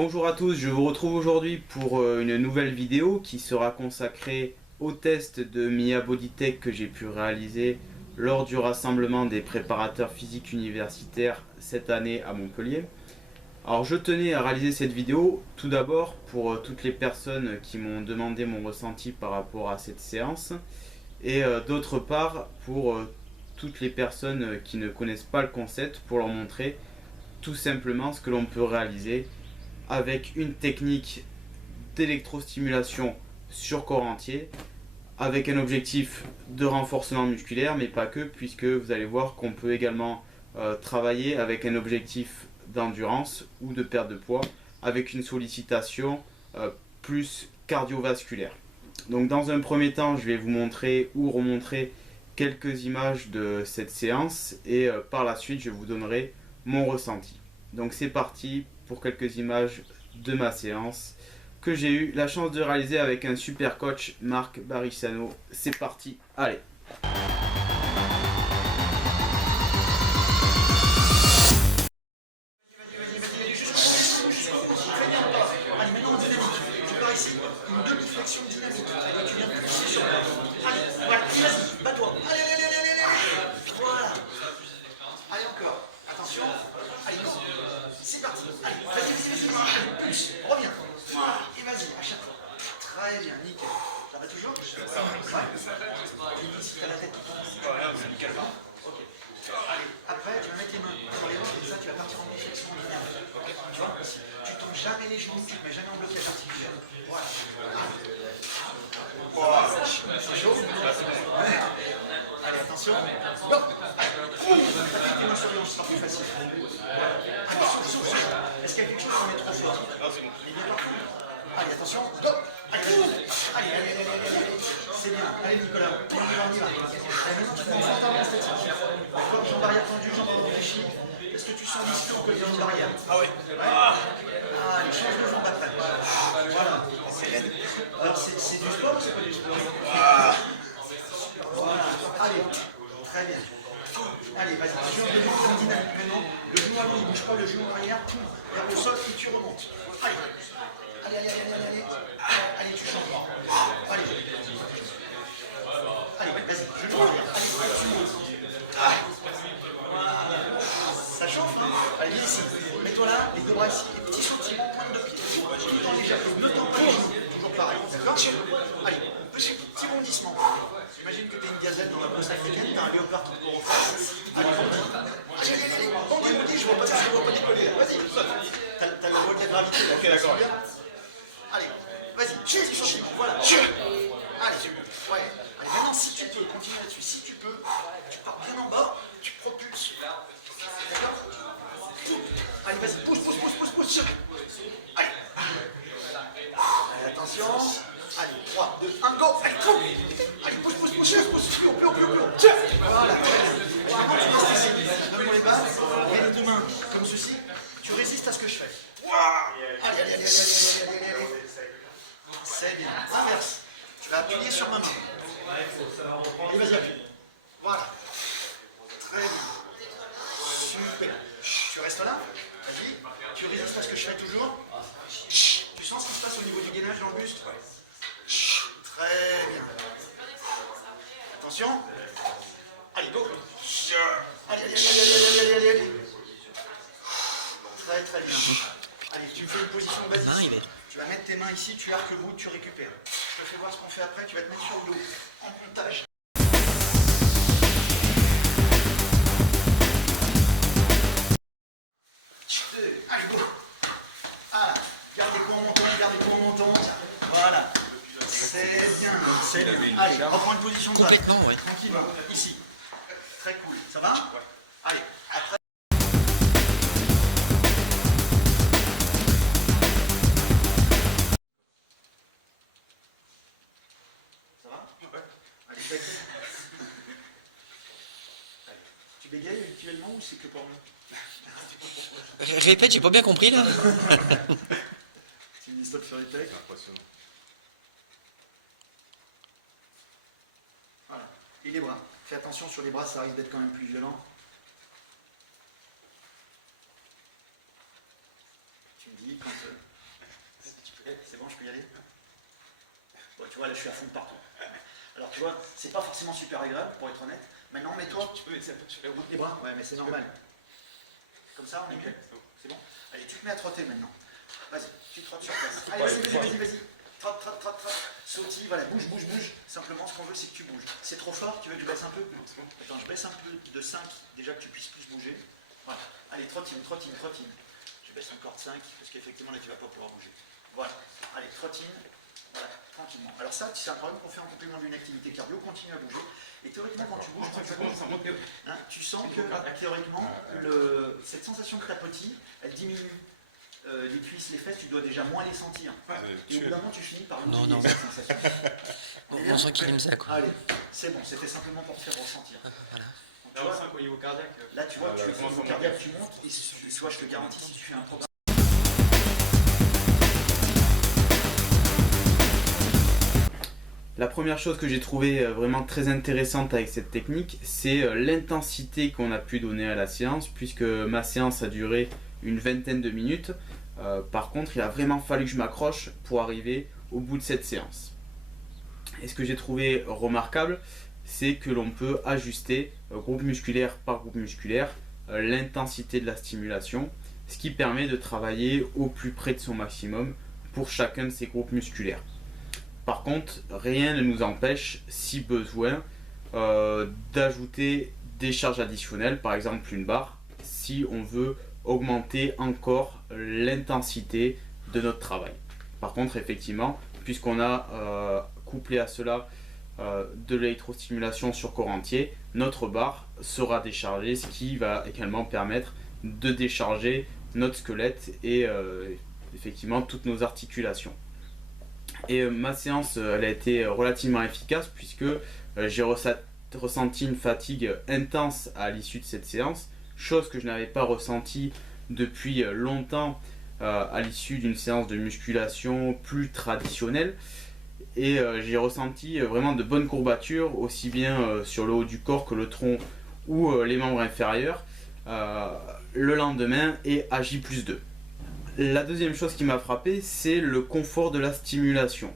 Bonjour à tous, je vous retrouve aujourd'hui pour une nouvelle vidéo qui sera consacrée au test de Mia Bodytech que j'ai pu réaliser lors du rassemblement des préparateurs physiques universitaires cette année à Montpellier. Alors je tenais à réaliser cette vidéo tout d'abord pour toutes les personnes qui m'ont demandé mon ressenti par rapport à cette séance et d'autre part pour toutes les personnes qui ne connaissent pas le concept pour leur montrer tout simplement ce que l'on peut réaliser avec une technique d'électrostimulation sur corps entier avec un objectif de renforcement musculaire mais pas que, puisque vous allez voir qu'on peut également travailler avec un objectif d'endurance ou de perte de poids avec une sollicitation plus cardiovasculaire. Donc dans un premier temps, je vais vous montrer ou remontrer quelques images de cette séance et par la suite je vous donnerai mon ressenti. Donc c'est parti pour quelques images de ma séance que j'ai eu la chance de réaliser avec un super coach, Marc Barissano. C'est parti, allez. Une demi-flexion dynamique. Tu viens de pousser sur le bras. Allez, voilà, vas-y, bats-toi. Allez, allez, allez, allez, allez. Voilà. Allez, encore. Attention. Allez, non. C'est parti. Allez, vas-y, vas-y. Pousse, reviens. Voilà. Et vas-y, à chaque fois. Très bien, nickel. Ça va toujours? Ouais. Tu me dis si t'as la tête tout le temps. Nickel. Ok. Allez, après, tu vas mettre les mains sur les hanches et ça, tu vas partir en flexion dynamique. Tu vois? Tu tombes jamais les genoux, tu ne mets jamais en blocage artificiel. Voilà. C'est chaud? Ouais. Allez, attention. Go. Tapez tes mains sur les hanches, ce sera plus facile. Voilà. Allez, souffle. Est-ce qu'il y a quelque chose qu'on met trop fort? Non, c'est bon. Il est bien parti. Allez, attention. Go. Allez. C'est bien. Allez, Nicolas. On y va. Maintenant, tu prends frontalement cette statique. D'accord, jambe arrière tendue, jambe avant fléchie. Est-ce que tu sens l'ischio au collier de barrière? Ah ouais. Allez, change de jambe après. Voilà. Alors, c'est du sport ou c'est pas du sport? Voilà. Allez, très bien. Allez, vas-y, tu changes de genou en dynamique maintenant. Le genou avant, il ne bouge pas, le genou arrière, vers le sol et tu remontes. Allez. Allez, tu changes. Allez, vas-y, genou arrière. Allez, tu montes. Voilà. Ça chauffe, hein? Allez, viens ici. Mets-toi là, les deux bras ici, et petit sautiment, pointe de pied. Tout en légèreté, ne tends pas les genoux. Toujours pareil, d'accord? Allez, petit bondissement. Imagine que tu es une gazelle dans la course africaine, tu as un léopard qui te court en face. Allez, bondis, je vois pas décoller. Vas-y, saute. T'as la loi de la gravité. Ok, d'accord. Allez, vas-y, voilà. Allez, ouais. Allez, maintenant, si tu peux, continue là-dessus. Si tu peux, tu pars bien en bas, tu propulses. D'accord? Allez, vas-y, pousse. Allez. Allez, attention. Allez, 3, 2, 1, go. Allez, go. Allez, pousse. Plus haut. Voilà, très bien. Maintenant, tu restes ici. Donne-moi les bases. Et les deux mains, comme ceci. Tu résistes à ce que je fais. Allez. C'est bien. Inverse. Tu vas appuyer sur ma main. Et vas-y, appuie. Voilà. Très bien. Super. Tu restes là. Vas-y. Tu résistes à ce que je fais toujours. Tu sens ce qui se passe au niveau du gainage dans le buste? Très bien. Attention. Allez, go. Allez. Très bien. Allez, tu me fais une position basique. Tu vas mettre tes mains ici, tu arques le bout, tu récupères. Je te fais voir ce qu'on fait après, tu vas te mettre sur le dos. En montage. Allez, go. Voilà. Garde les coups en montant. Voilà. C'est bien. Allez, reprends une position de base. Complètement, oui. Tranquillement. Ici. Très cool. Ça va? Allez, après. Ça va? Ouais. Allez, tac. Tu bégayes habituellement ou c'est que pour moi? Répète, j'ai pas bien compris là. Tu me dis stop sur les pecs. Impressionnant. Voilà. Et les bras. Fais attention sur les bras, ça risque d'être quand même plus violent. Tu me dis quand peux y aller? Bon, tu vois, là, je suis à fond de partout. Alors, tu vois, c'est pas forcément super agréable, pour être honnête. Maintenant, mets-toi. Tu peux mettre ça sur les roues Les bras? Ouais, mais c'est normal. Comme ça, on est bien. C'est bon? Allez, tu te mets à trotter maintenant. Vas-y, tu trottes sur place. Allez, vas-y. Trotte. Sautille, voilà, bouge. Simplement, ce qu'on veut, c'est que tu bouges. C'est trop fort, tu veux que je baisse un peu? Attends, je baisse un peu de 5, déjà que tu puisses plus bouger. Voilà. Allez, trottine. Je baisse encore de 5, parce qu'effectivement, là, tu vas pas pouvoir bouger. Voilà. Allez, trottine. Voilà, tranquillement. Alors ça, c'est un problème qu'on fait en complément d'une activité cardio, continue à bouger. Et théoriquement, quand tu bouges, tu sens que, théoriquement, cette sensation de tapotis, elle diminue. Les cuisses, les fesses, tu dois déjà moins les sentir. Et au bout d'un moment, tu finis par oublier cette sensation. On sent qu'il aime ça, quoi. Allez, c'est bon, c'était simplement pour te faire ressentir. Voilà. Là, on sent qu'au niveau cardiaque. Là, tu vois, au niveau cardiaque, tu montes, et soit je te garantis, si tu fais un programme. La première chose que j'ai trouvé vraiment très intéressante avec cette technique, c'est l'intensité qu'on a pu donner à la séance, puisque ma séance a duré une vingtaine de minutes. Par contre, il a vraiment fallu que je m'accroche pour arriver au bout de cette séance. Et ce que j'ai trouvé remarquable, c'est que l'on peut ajuster groupe musculaire par groupe musculaire l'intensité de la stimulation, ce qui permet de travailler au plus près de son maximum pour chacun de ces groupes musculaires. Par contre, rien ne nous empêche, si besoin, d'ajouter des charges additionnelles, par exemple une barre, si on veut augmenter encore l'intensité de notre travail. Par contre, effectivement, puisqu'on a couplé à cela de l'électrostimulation sur corps entier, notre barre sera déchargée, ce qui va également permettre de décharger notre squelette et effectivement toutes nos articulations. Et ma séance, elle a été relativement efficace puisque j'ai ressenti une fatigue intense à l'issue de cette séance, chose que je n'avais pas ressentie depuis longtemps à l'issue d'une séance de musculation plus traditionnelle. Et j'ai ressenti vraiment de bonnes courbatures, aussi bien sur le haut du corps que le tronc ou les membres inférieurs, le lendemain et à J+2. La deuxième chose qui m'a frappé, c'est le confort de la stimulation.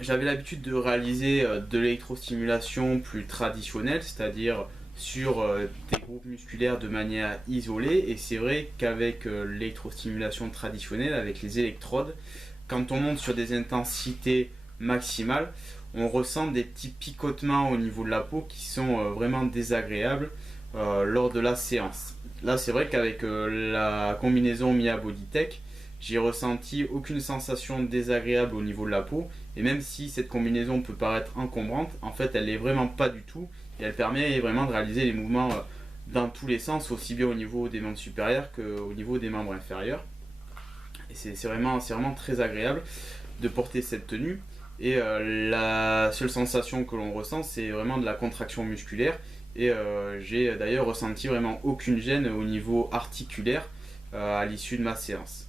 J'avais l'habitude de réaliser de l'électrostimulation plus traditionnelle, c'est-à-dire sur des groupes musculaires de manière isolée, et c'est vrai qu'avec l'électrostimulation traditionnelle, avec les électrodes, quand on monte sur des intensités maximales, on ressent des petits picotements au niveau de la peau qui sont vraiment désagréables lors de la séance. Là, c'est vrai qu'avec la combinaison Mia Bodytech, j'ai ressenti aucune sensation désagréable au niveau de la peau, et même si cette combinaison peut paraître encombrante, en fait elle l'est vraiment pas du tout, et elle permet vraiment de réaliser les mouvements dans tous les sens, aussi bien au niveau des membres supérieurs qu'au niveau des membres inférieurs. Et c'est vraiment très agréable de porter cette tenue, et la seule sensation que l'on ressent, c'est vraiment de la contraction musculaire, et j'ai d'ailleurs ressenti vraiment aucune gêne au niveau articulaire à l'issue de ma séance.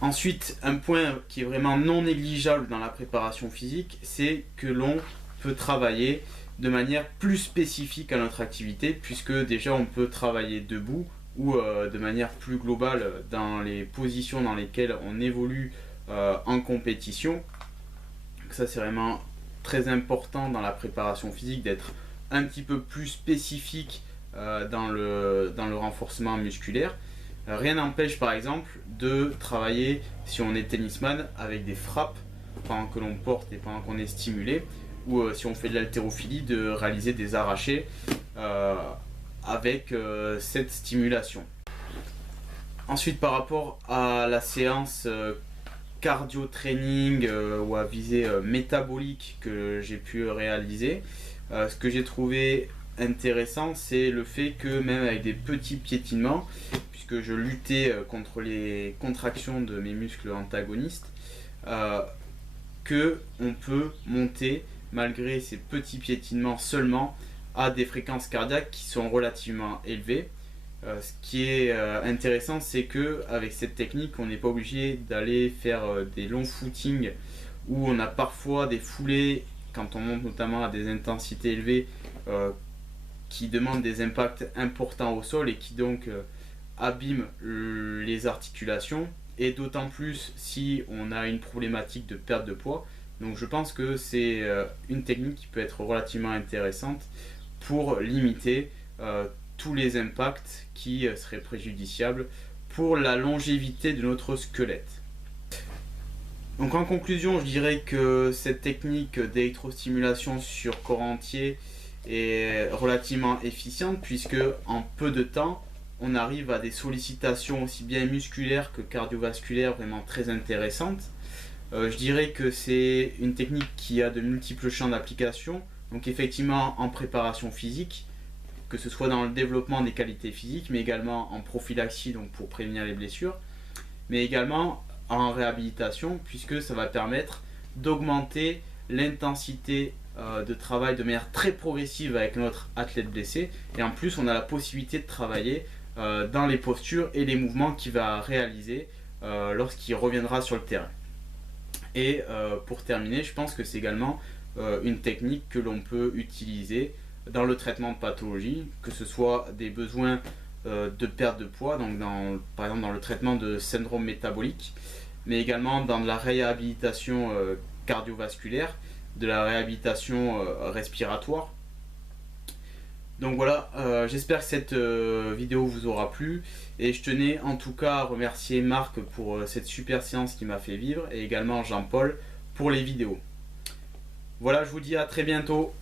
Ensuite, un point qui est vraiment non négligeable dans la préparation physique, c'est que l'on peut travailler de manière plus spécifique à notre activité, puisque déjà on peut travailler debout ou de manière plus globale dans les positions dans lesquelles on évolue en compétition. Ça, c'est vraiment très important dans la préparation physique d'être un petit peu plus spécifique dans le renforcement musculaire. Rien n'empêche par exemple de travailler, si on est tennisman, avec des frappes pendant que l'on porte et pendant qu'on est stimulé, ou si on fait de l'haltérophilie, de réaliser des arrachés avec cette stimulation. Ensuite, par rapport à la séance cardio training ou à visée métabolique que j'ai pu réaliser, ce que j'ai trouvé intéressant, c'est le fait que même avec des petits piétinements, puisque je luttais contre les contractions de mes muscles antagonistes, que on peut monter malgré ces petits piétinements seulement à des fréquences cardiaques qui sont relativement élevées. Ce qui est intéressant, c'est que avec cette technique, on n'est pas obligé d'aller faire des longs footings où on a parfois des foulées quand on monte notamment à des intensités élevées qui demandent des impacts importants au sol et qui donc abîment les articulations. et d'autant plus si on a une problématique de perte de poids. Donc je pense que c'est une technique qui peut être relativement intéressante pour limiter tous les impacts qui seraient préjudiciables pour la longévité de notre squelette. Donc en conclusion, je dirais que cette technique d'électrostimulation sur corps entier est relativement efficiente puisque en peu de temps, on arrive à des sollicitations aussi bien musculaires que cardiovasculaires vraiment très intéressantes. Je dirais que c'est une technique qui a de multiples champs d'application, donc effectivement en préparation physique, que ce soit dans le développement des qualités physiques, mais également en prophylaxie, donc pour prévenir les blessures, mais également en réhabilitation, puisque ça va permettre d'augmenter l'intensité de travail de manière très progressive avec notre athlète blessé, et en plus on a la possibilité de travailler dans les postures et les mouvements qu'il va réaliser lorsqu'il reviendra sur le terrain. Et pour terminer, je pense que c'est également une technique que l'on peut utiliser dans le traitement de pathologies, que ce soit des besoins de perte de poids, donc par exemple dans le traitement de syndrome métabolique, mais également dans de la réhabilitation cardiovasculaire, de la réhabilitation respiratoire. Donc voilà, j'espère que cette vidéo vous aura plu et je tenais en tout cas à remercier Marc pour cette super séance qu'il m'a fait vivre et également Jean-Paul pour les vidéos. Voilà, je vous dis à très bientôt.